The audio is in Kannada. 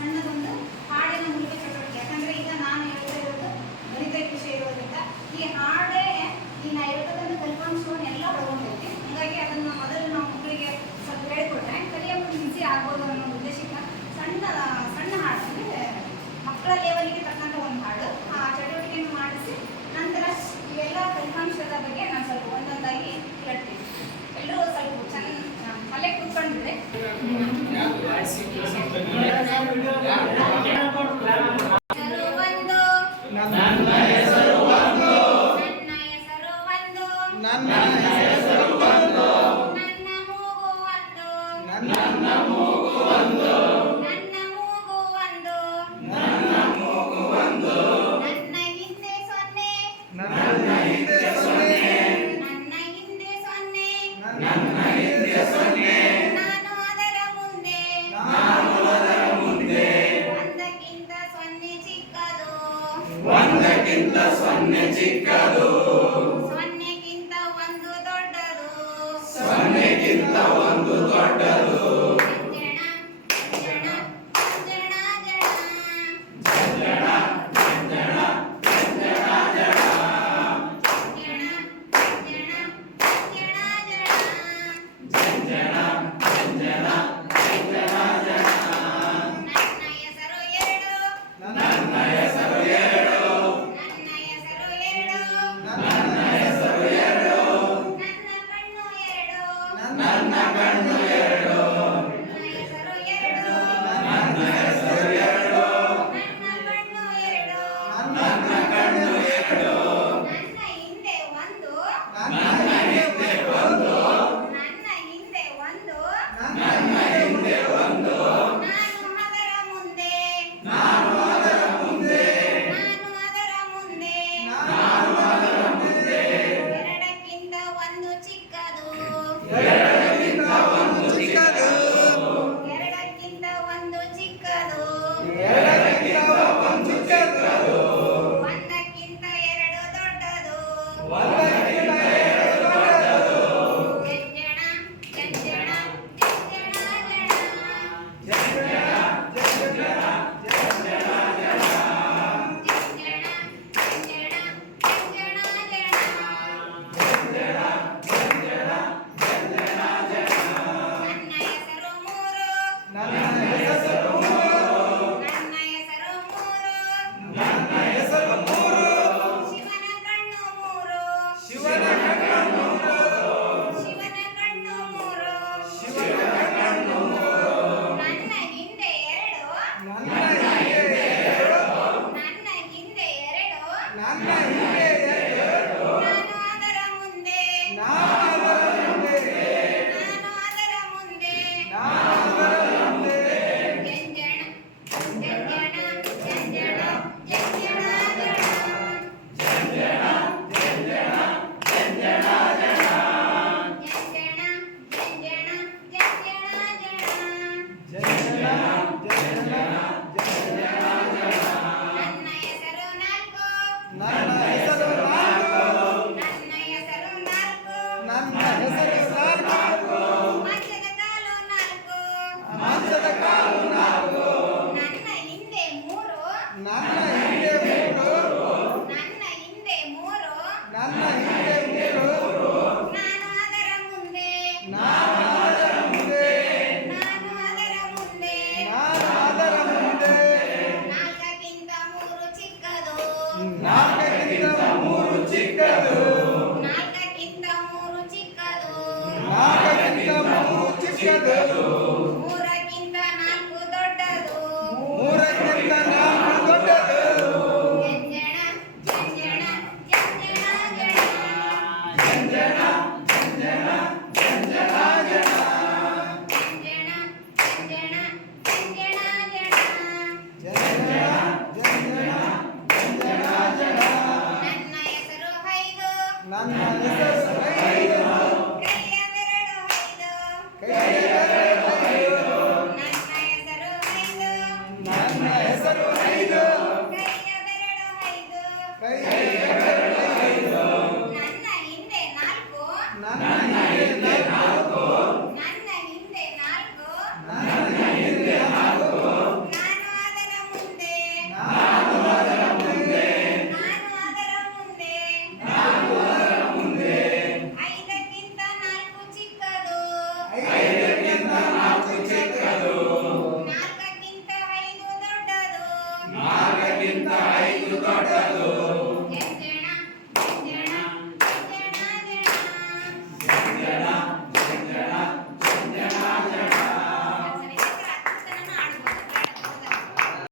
ಸಣ್ಣದೊಂದು ಹಾಡಿನ ಮೂಲಕ ಚಟುವಟಿಕೆ. ಯಾಕಂದ್ರೆ ಈಗ ನಾನು ಹೇಳ್ತಾ ಇರೋದು ಗಣಿತ ವಿಷಯ ಇರೋದ್ರಿಂದ ಈ ಹಾಡೇ ಈ ನಾ ಹೇಳ್ತಕ್ಕಂಥ ಕಲ್ಪನಾಂಶವನ್ನು ಎಲ್ಲ ಒಳಗೊಂಡೈತಿ. ಹಾಗಾಗಿ ಅದನ್ನು ಮೊದಲು ನಾವು ಮಕ್ಕಳಿಗೆ ಸ್ವಲ್ಪ ಹೇಳ್ಕೊಟ್ರೆ ಕಲಿಯೋಕೆ ಈಸಿ ಆಗ್ಬೋದು ಅನ್ನೋ ಉದ್ದೇಶಕ್ಕೆ ಸಣ್ಣ ಹಾಡು ಅಂದರೆ ಮಕ್ಕಳ ಲೆವೆಲ್ಗೆ ತಕ್ಕಂಥ ಒಂದು ಹಾಡು ಆ ಚಟುವಟಿಕೆಯನ್ನು ಮಾಡಿಸಿ ನಂತರ ಇವೆಲ್ಲ ಫಲಿತಾಂಶದ ಬಗ್ಗೆ ನಾನು ಸ್ವಲ್ಪ ಒಂದೊಂದಾಗಿ ಹೇಳ್ತೀನಿ. ಎಲ್ಲರೂ ಸ್ವಲ್ಪ ಚೆನ್ನಾಗಿ ಅಲ್ಲೇ ಕೂತ್ಕೊಂಡ್ರೆ ಒಂದಕ್ಕಿಂತ ಸೊನ್ನೆ ಚಿಕ್ಕದು